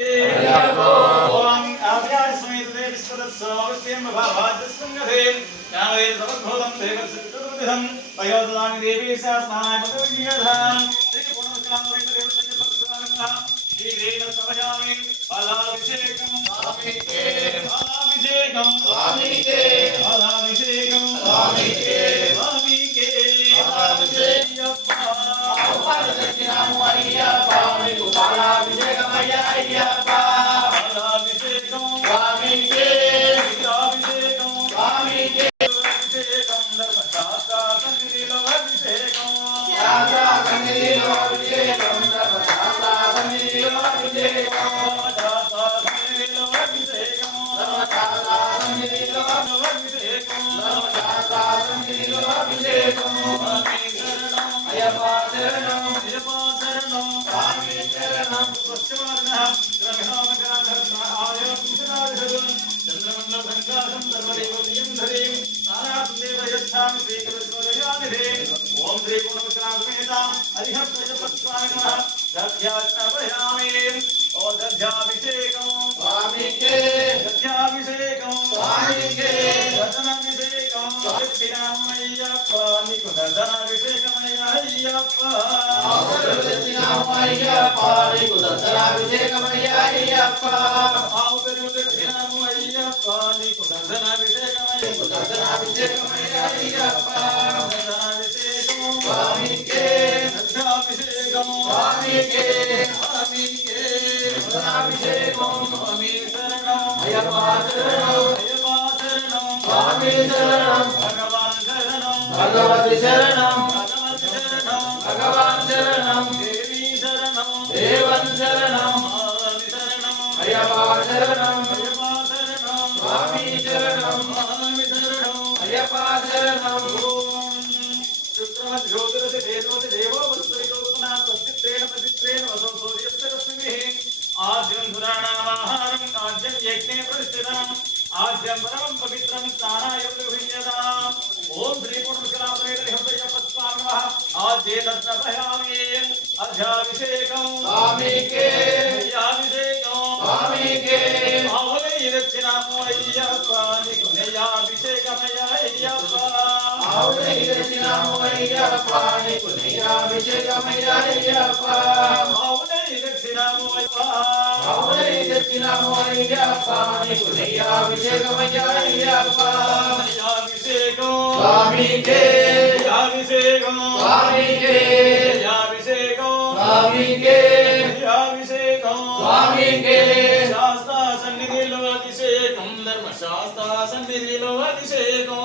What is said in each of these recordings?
ओम आव्याय समेत देव स्वदत्सवस्यं भवाद्यस्संगधेन यावे सर्वभूतं देवसुतुर्विधं पयोददानि देवी शास्नाय पदविजयधाम श्री पूर्णकामवेद देवस्य पत्स्वामिनः श्रीरेण समयामि फलाभिषेकं स्वामिके फलाभिषेकं स्वामिके फलाभिषेकं स्वामिके स्वामिके फलाभिषेकं अवपाददक्षिणामो अय्यप्पा మీకు ఫలాభిషేకమయ్య అయ్యప్ప ఫలాభిషేకం స్వామికే అభిషేకం స్వామికే అభిషేకం ధర్మశాస్త్ర సన్నిధిలో అభిషేకం శాస్త్ర సన్నిధిలో అభిషేకం ధర్మశాస్త్ర సన్నిధిలో అభిషేకం ధర్మశాస్త్ర సన్నిధిలో అభిషేకం ధర్మశాస్త్ర సన్నిధిలో అభిషేకం ధర్మశాస్త్ర సన్నిధిలో అభిషేకం స్వామి శరణం అయ్యప్ప శరణం అయ్యప్ప శరణం స్వామి శరణం స్వచ్ఛవర్ణః రమణామకాధర్మ ఆయోపుషరాధరం చంద్రమండలసంకాశం సర్వదేవతయం ధరీం నారాత్మదేవయచ్ఛామి శ్రీకృష్ణదయానిధేం ఓం శ్రీ పూర్ణమకరామేత హరిః ప్రజపత్స్వామినః దధ్యాత్మభయామి ఓ దధ్యాభిషేకం స్వామికే దధ్యాభిషేకం స్వామికే దర్శనాభిషేకం దక్షిణామయ్యప్ప నీకు దర్శనాభిషేకమయ్యప్ప దక్షిణామయ్యప్ప నీకు దర్శనాభిషేకమయ్యప్ప ఆవుతరు దక్షిణామయ్యప్ప నీకు దర్శనాభిషేకమయ్యప్ప దర్శనాభిషేకమయ్యప్ప దర్శనాభిషేకం స్వామికే దక్షాభిషేకం స్వామికే స్వామికే దర్శనాభిషేకం స్వామి శరణం అయ్యప్ప శరణం అయ్యప్ప శరణం స్వామి శరణం భగవాన్ శరణం భగవతి శరణం భగవతి శరణం భగవాన్ శరణం దేవి శరణం దేవన్ శరణం స్వామి శరణం అయ్యప్ప శరణం అయ్యప్ప శరణం స్వామి శరణం స్వామి శరణం అయ్యప్ప శరణం జ్యోతిరసి వేదోతి దేవో వస్తునా తస్తిత్రేణ ప్రతిత్రేణ వసం సూర్యస్య రశ్మిః ఆద్యం పురాణామాహారం ఆద్యం యజ్ఞే ప్రతిష్ఠితం ఆద్యం పరమం పవిత్రం స్నానాయ ప్రవిహ్యతాం ఓం శ్రీ పూర్ణమకరామేతరిహృదయపత్స్వామినః ఆద్యేతత్రభయామి అధ్యాభిషేకం స్వామికే అధ్యాభిషేకం స్వామికే ఆవలై దక్షిణామో అయ్యప్ప నీకు నయ్యాభిషేకమయ్య అయ్యప్ప ఆవలై దక్షిణామో అయ్యప్ప నీకు నయ్యాభిషేకమయ్య అయ్యప్ప ఆవలై దక్షిణామో అయ్యప్ప ఆవలై దక్షిణామో అయ్యప్ప నీకు నయ్యాభిషేకమయ్య అయ్యప్ప నయ్యాభిషేకం స్వామికే అభిషేకం స్వామికే అభిషేకం స్వామికే అభిషేకం స్వామికే శాస్త్ర సన్నిధిలో అభిషేకం ధర్మశాస్త్ర సన్నిధిలో అభిషేకం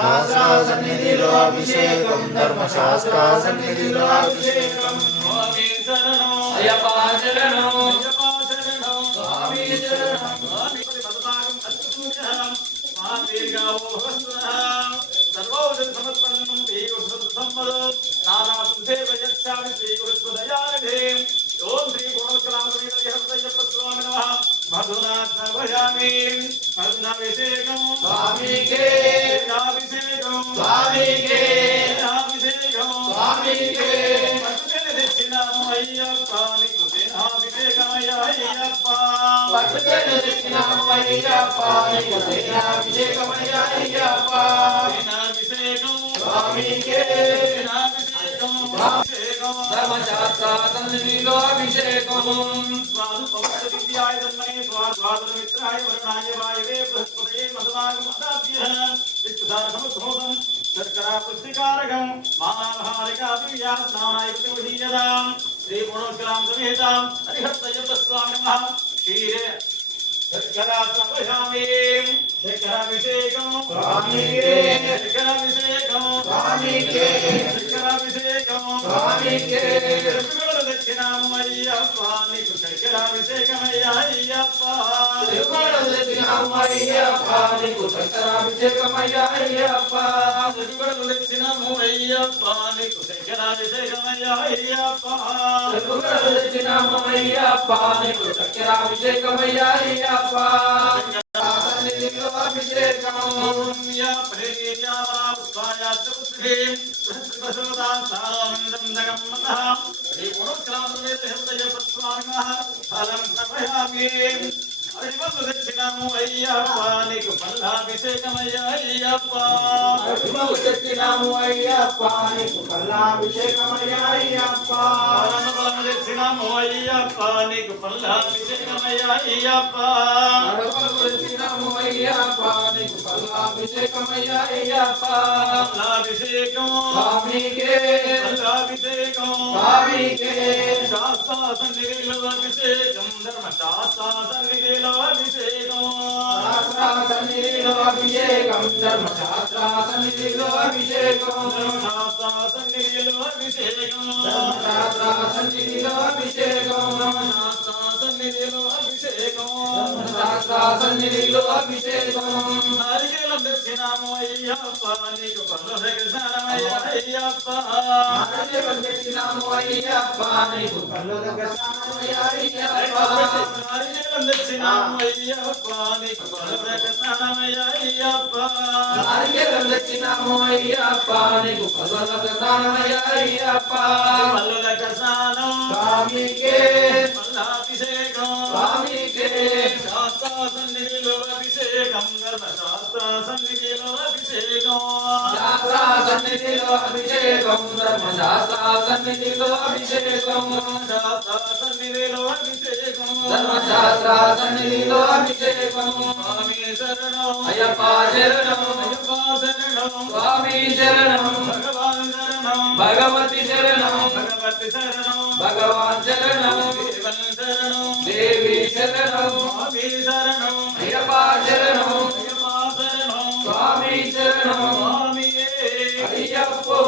శాస్త్ర సన్నిధిలో అభిషేకం ధర్మశాస్త్ర సన్నిధిలో అభిషేకం స్వామి శరణం అయ్యప్ప శరణం అయ్యప్ప శరణం స్వామి శరణం స్వామి పదభాగం అద్భుతం స్వామిగావో హస్తునః సర్వోదం సమర్పణం శ్రీకృష్ణసంపదం నానాసం సేవయచ్ఛామి శ్రీకృష్ణదయానిధేం ఓం శ్రీ పూర్ణమకరామేతరిహృదయపత్స్వామినః మధునాత్మభయామి మధునాభిషేకం స్వామికే అభిషేకం స్వామికే అభిషేకం స్వామికే దక్షిణామో అయ్యప్ప నీకు సేనాభిషేకమయ్య అయ్యప్ప దక్షిణామో అయ్యప్ప నీకు సేనాభిషేకమయ్య అయ్యప్ప సేనాభిషేకం స్వామికే సేనాభిషేకం అభిషేకం ధర్మశాస్త్ర సన్నిధిలో అభిషేకం స్వాదు పవిత్ర విద్యాయ తన్మయ స్వాదు మిత్రాయ వరుణాయ వాయవే బృహస్పతయే మధుమాగమదాభ్యః విష్ణుసార సమస్మోదం శర్కరా పుష్టికారకం మానవహారికాభివ్యా స్నానాయ ప్రతివిధీయతాం శ్రీ పూర్ణమకరాం సమేతాం హరిహత్తయ్యప్పస్వామినః క్షీరే శర్కరాభయామి శర్కరాభిషేకం స్వామికే శర్కరాభిషేకం స్వామికే శర్కరాభిషేకం స్వామికే దక్షిణామో అయ్యప్ప నీకు శర్కరాభిషేకమయ్య అయ్యప్ప దక్షిణామో అయ్యప్ప నీకు శర్కరాభిషేకమయ్య అయ్యప్ప దక్షిణామో అయ్యప్ప నీకు శర్కరాభిషేకమయ్య అయ్యప్ప దక్షిణామో అయ్యప్ప నీకు శర్కరాభిషేకమయ్య అయ్యప్ప సన్నిధిలో అభిషేకం యా ప్రేర్యా పుష్పాయా చతుర్భీం ప్రసన్నదాన్ సారోందం దగమ్మనః శ్రీ పూర్ణమకరామేతరిహృదయపత్స్వామినః ఫలం సమయామి అరివల్లు తెచ్చినాము అయ్యప్ప నీకు పల్లాభిషేకమయ్యా అయ్యప్ప అరివల్లు తెచ్చినాము అయ్యప్ప నీకు పల్లాభిషేకమయ్యా అయ్యప్ప బలము తెచ్చినాము అయ్యప్ప నీకు పల్లాభిషేకమయ్యా అయ్యప్ప అరివల్లు తెచ్చినాము అయ్యప్ప నీకు పల్లాభిషేకమయ్యా అయ్యప్ప పల్లాభిషేకం స్వామికే పల్లాభిషేకం స్వామికే శాస్త్ర సన్నిధిలో అభిషేకం ధర్మశాస్త్ర సన్నిధిలో అభిషేకం శాస్త్ర సన్నిధిలో అభిషేకం ధర్మశాస్త్ర సన్నిధిలో అభిషేకం ధర్మశాస్త్ర సన్నిధిలో అభిషేకం ధర్మశాస్త్ర సన్నిధిలో అభిషేకం ధర్మశాస్త్ర సన్నిధిలో అభిషేకం ధర్మశాస్త్ర సన్నిధిలో అభిషేకం నారికేలం తెచ్చినాము అయ్యప్ప నీకు పల్లులకు స్నానమయ్యా అయ్యప్ప నారికేలం తెచ్చినాము అయ్యప్ప నీకు పల్లులకు స్నానమయ్యా అయ్యప్ప నారికేలం తెచ్చినాము అయ్యప్ప నీకు పల్లులకు స్నానమయ్యా అయ్యప్ప నారికేలం తెచ్చినాము అయ్యప్ప నీకు పల్లులకు స్నానమయ్యా అయ్యప్ప పల్లులకు స్నానం స్వామికే పల్లాభిషేకం స్వామికే శాస్త్ర సన్నిధిలో అభిషేకం ధర్మశాస్త్ర సన్నిధిలో అభిషేకం శాస్త్ర సన్నిధిలో అభిషేకం ధర్మశాస్త్ర సన్నిధిలో అభిషేకం శాస్త్ర సన్నిధిలో అభిషేకం ధర్మశాస్త్ర సన్నిధిలో అభిషేకం స్వామి శరణం అయ్యప్ప శరణం అయ్యప్ప శరణం స్వామి శరణం భగవాన్ శరణం భగవతి శరణం భగవతి శరణం భగవాన్ శరణం దేవన్ శరణం దేవి శరణం స్వామి శరణం అయ్యప్ప శరణం అయ్యప్ప శరణం స్వామి శరణం స్వామియే అయ్యప్పో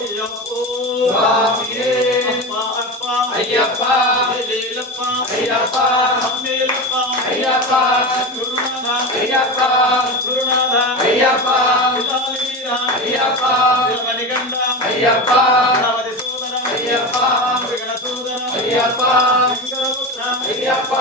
అయ్యప్పో స్వామియే అప్ప అప్ప అయ్యప్ప అయ్యప్ప అయ్యప్ప అమ్మేలప్ప అయ్యప్ప గురునాథ అయ్యప్ప గురునాథ అయ్యప్ప విలాలవీర అయ్యప్ప విలమణిగండ అయ్యప్ప గణపతి సోదర అయ్యప్ప విగణ సోదర అయ్యప్ప శంకరపుత్ర అయ్యప్ప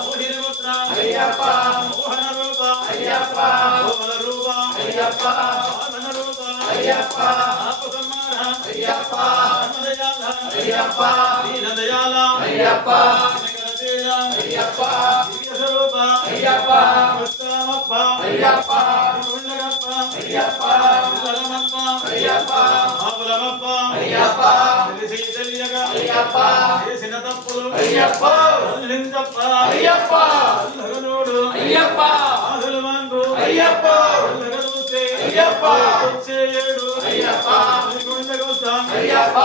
మోహినిపుత్ర అయ్యప్ప మోహన రూప అయ్యప్ప కోమల రూప అయ్యప్ప సాధన రూప అయ్యప్ప ఆపసంహార అయ్యప్ప ధర్మదయాల అయ్యప్ప దీనదయాల అయ్యప్ప నిగరతేజ అయ్యప్ప దివ్య స్వరూప అయ్యప్ప ఉత్తమప్ప అయ్యప్ప గుండగప్ప అయ్యప్ప కులమప్ప అయ్యప్ప ఆపులమప్ప అయ్యప్ప తెలిసి తెలియగా అయ్యప్ప చేసిన తప్పులు అయ్యప్ప తప్ప అయ్యప్ప అల్లగనోడు అయ్యప్ప ఆదులు మందు అయ్యప్ప అల్లగనూతే అయ్యప్ప వచ్చేయేడు అయ్యప్ప గుండగొస్తాం అయ్యప్ప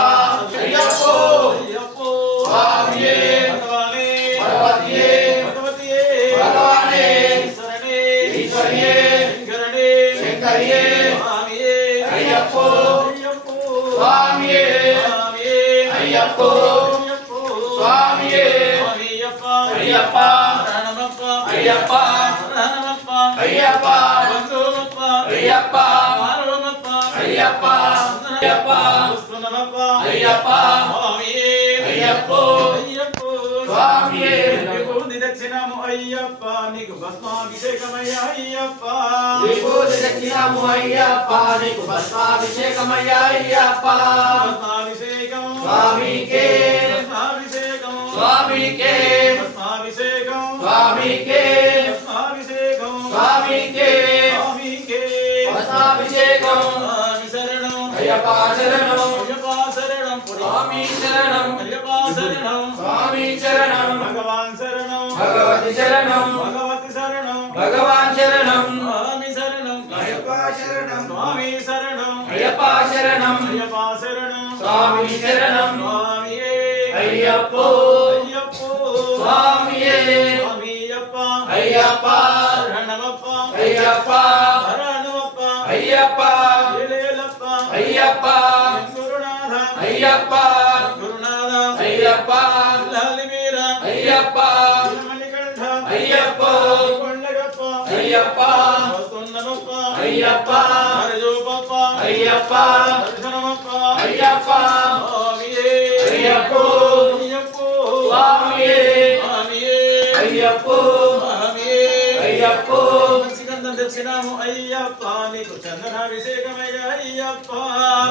అయ్యప్పో అయ్యప్పో స్వామియే భగవానే భగవతియే భగవతియే భగవానే ఈశ్వరనే ఈశ్వరియే శంకరనే శంకరియే స్వామియే అయ్యప్పో అయ్యప్పో స్వామియే స్వామియే అయ్యప్పో అయ్యప్పో స్వామియే స్వామియప్ప అయ్యప్ప శరణమప్ప అయ్యప్ప శరణమప్ప అయ్యప్ప బంధుమప్ప అయ్యప్ప మానవమప్ప అయ్యప్ప అయ్యప్ప పుష్పమప్ప అయ్యప్ప స్వామియే అయ్యప్పో అయ్యప్పో స్వామియే విభూతి దక్షిణము అయ్యప్ప నీకు భస్మాభిషేకమయ్యా అయ్యప్ప విభూతి దక్షిణము అయ్యప్ప నీకు భస్మాభిషేకమయ్యా అయ్యప్ప భస్మాభిషేకం స్వామికే భస్మాభిషేకం స్వామికే భస్మాభిషేకం స్వామికే భస్మాభిషేకం స్వామికే స్వామికే భస్మాభిషేకం స్వామి శరణం అయ్యప్ప శరణం అయ్యప్ప శరణం స్వామి శరణం అయ్యప్ప శరణం స్వామి శరణం భగవాన్ శరణం భగవతి శరణం భగవతి శరణం భగవాన్ శరణం స్వామి శరణం అయ్యప్ప శరణం స్వామి శరణం అయ్యప్ప శరణం అయ్యప్ప శరణం స్వామి శరణం స్వామియే అయ్యప్పో అయ్యప్పో స్వామియే స్వామియప్ప అయ్యప్ప శరణమప్ప అయ్యప్ప శరణమప్ప అయ్యప్ప ఏలేలప్ప అయ్యప్ప గురునాథ అయ్యప్ప గురునాథ అయ్యప్ప లాలివీర అయ్యప్ప మణికంఠ అయ్యప్ప కొండగప్ప అయ్యప్ప వస్తున్నమప్ప అయ్యప్ప హరిజోపప్ప అయ్యప్ప దర్శనమప్ప అయ్యప్ప స్వామియే అయ్యప్పో అయ్యప్పో స్వామియే స్వామియే అయ్యప్పో స్వామియే అయ్యప్పో మంచిగంధం తెచ్చినాము అయ్యప్ప నీకు చందనాభిషేకమయ్యా అయ్యప్ప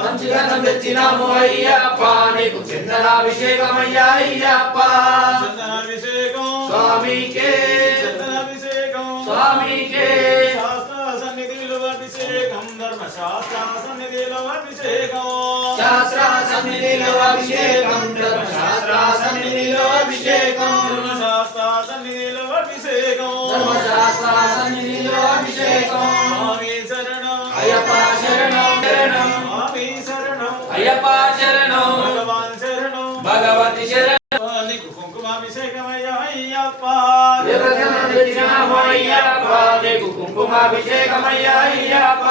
మంచిగా తెచ్చినాము అయ్యప్ప నీకు చందనాభిషేకమయ్యా అయ్యప్ప చందనాభిషేకం స్వామికే చందనాభిషేకం స్వామికే శాస్త్ర సన్నిధిలో అభిషేకం ధర్మశాస్త్ర సన్నిధిలో అభిషేకం శాస్త్ర సన్నిధిలో అభిషేకం ధర్మశాస్త్ర సన్నిధిలో అభిషేకం ధర్మశాస్త్ర సన్నిధిలో అభిషేకం ధర్మశాస్త్ర సన్నిధిలో అభిషేకం స్వామి శరణం అయ్యప్ప శరణం శరణం స్వామి శరణం అయ్యప్ప శరణం భగవాన్ శరణం భగవతి శరణం నీకు కుంకుమాభిషేకమయ్యా అయ్యప్ప ఎర్రచందనం తెచ్చినాము అయ్యప్ప నీకు కుంకుమాభిషేకమయ్యా అయ్యప్ప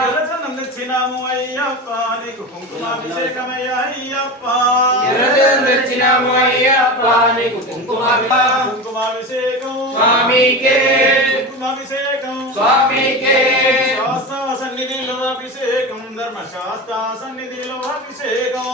ఎర్రచందనం తెచ్చినాము అయ్యప్ప నీకు కుంకుమాభిషేకమయ్యా అయ్యప్ప ఎర్రచందనం తెచ్చినాము అయ్యప్ప నీకు కుంకుమాభిషేకం స్వామికే కుంకుమాభిషేకం స్వామికే శాస్త్ర సన్నిధిలో అభిషేకం ధర్మశాస్త్ర సన్నిధిలో అభిషేకం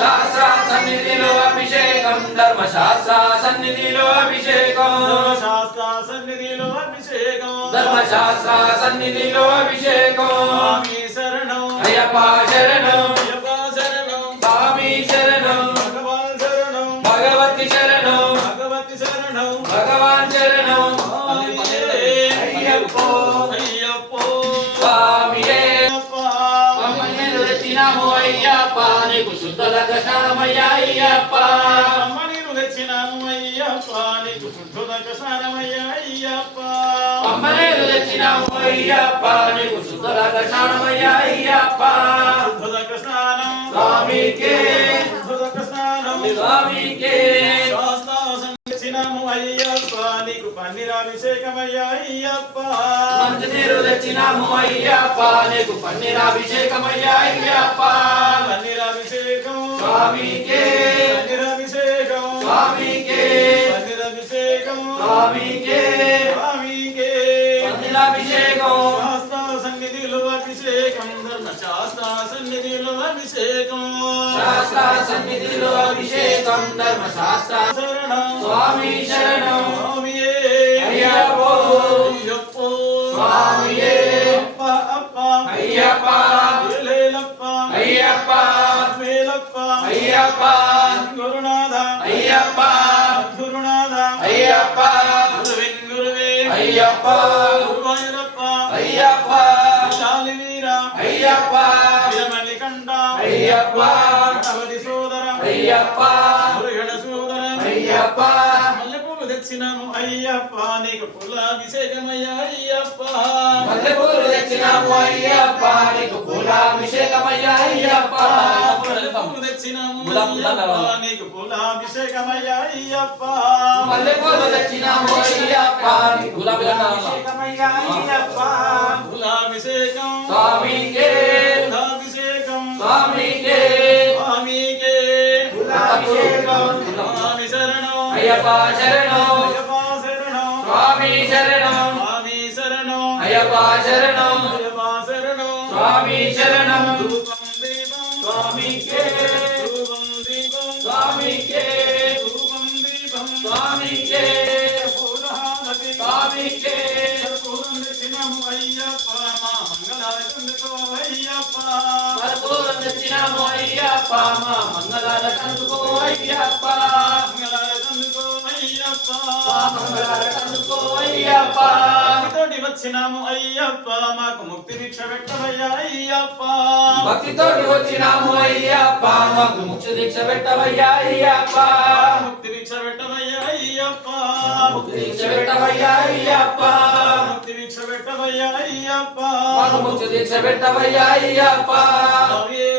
శాస్త్ర సన్నిధిలో అభిషేకం ధర్మశాస్త్ర సన్నిధిలో అభిషేకం ధర్మశాస్త్ర సన్నిధిలో అభిషేకం ధర్మశాస్త్ర సన్నిధిలో అభిషేకం స్వామి శరణం అయ్యప్ప శరణం అయ్యప్ప శరణం స్వామి శరణం భగవాన్ శరణం భగవతి శరణం భగవతి శరణం భగవాన్ శరణం అయ్యప్ప అయ్యప్ప స్వామియే అయ్యప్ప అమ్మని తెచ్చినాము అయ్యప్ప నీకు శుద్ధ స్నానమయ్యా అయ్యప్ప అమ్మని తెచ్చినాము అయ్యప్ప నీకు శుద్ధుదక స్నానమయ్యా అయ్యప్ప అమ్మని తెచ్చినాము అయ్యప్ప నీకు శుద్ధ స్నానమయ్యా అయ్యప్ప శుద్ధుదక స్నానం స్వామికే శుద్ధుదక స్నానం స్వామికే శాస్త్రాసం తెచ్చినాము అయ్యప్ప నీకు పన్నీరాభిషేకమయ్యా అయ్యప్ప మంచినీరు తెచ్చినాము అయ్యప్ప నీకు పన్నీరాభిషేకమయ్యా అయ్యప్ప పన్నీరాభిషేకం స్వామికే పన్నీరాభిషేకం స్వామికే పన్నీరాభిషేకం స్వామికే స్వామికే పన్నీరాభిషేకం శాస్త్ర సన్నిధిలో అభిషేకం ధర్మశాస్త్ర సన్నిధిలో అభిషేకం శాస్త్ర సన్నిధిలో అభిషేకం ధర్మశాస్త్ర శరణం స్వామి శరణం స్వామియే అయ్యప్పో అయ్యప్ప స్వామియే అప్ప అప్ప అయ్యప్ప లేలప్ప అయ్యప్ప వేలప్ప అయ్యప్ప గురునాథ అయ్యప్ప గురునాథ అయ్యప్ప గురువిన్ గురువే అయ్యప్ప గురువాయూరప్ప అయ్యప్ప చాలి వీర అయ్యప్ప వీరమణి కండ అయ్యప్ప గణపతి సోదర అయ్యప్ప మురుగడ సోదర అయ్యప్ప మల్లెపూలు తెచ్చినాము అయ్యప్ప నీకు పూలాభిషేకమయ్యా అయ్యప్ప మల్లెపూలు తెచ్చినాము అయ్యప్ప నీకు పూలాభిషేకమయ్యా అయ్యప్ప మల్లెపూలు తెచ్చినాము అయ్యప్ప నీకు పూలాభిషేకమయ్యా అయ్యప్ప మల్లెపూలు తెచ్చినాము అయ్యప్ప నీకు పూలాభిషేకమయ్యా అయ్యప్ప పూలాభిషేకం స్వామికే పూలాభిషేకం స్వామికే స్వామికే పూలాభిషేకం స్వామి శరణం అయ్యప్ప శరణం అయ్యప్ప శరణం స్వామి శరణం స్వామి శరణం అయ్యప్ప శరణం అయ్యప్ప శరణం స్వామి శరణం రూపం దీపం స్వామికే రూపం దీపం స్వామికే రూపం దీపం స్వామికే పూలహారతి స్వామికే పూలం తెచ్చినాము అయ్యప్ప మా మంగళారతుందుకో అయ్యప్ప కర్పూరం తెచ్చినాము అయ్యప్ప మా మంగళార కనుకో అయ్యప్ప మంగళారతుందుకో అయ్యప్ప మా మంగళార కనుకో అయ్యప్ప తోటి వచ్చినాము అయ్యప్ప మాకు ముక్తి భిక్ష పెట్టవయ్యా అయ్యప్ప భక్తితోటి వచ్చినాము అయ్యప్ప మాకు ముఖ్య దీక్ష పెట్టవయ్యా అయ్యప్ప ముక్తి భిక్ష పెట్టవయ్యా అయ్యప్ప ముక్తి దీక్ష పెట్టవయ్యా అయ్యప్ప ముక్తి భిక్ష పెట్టవయ్యా అయ్యప్ప మాకు ముఖ్య దీక్ష పెట్టవయ్యా అయ్యప్ప స్వామియే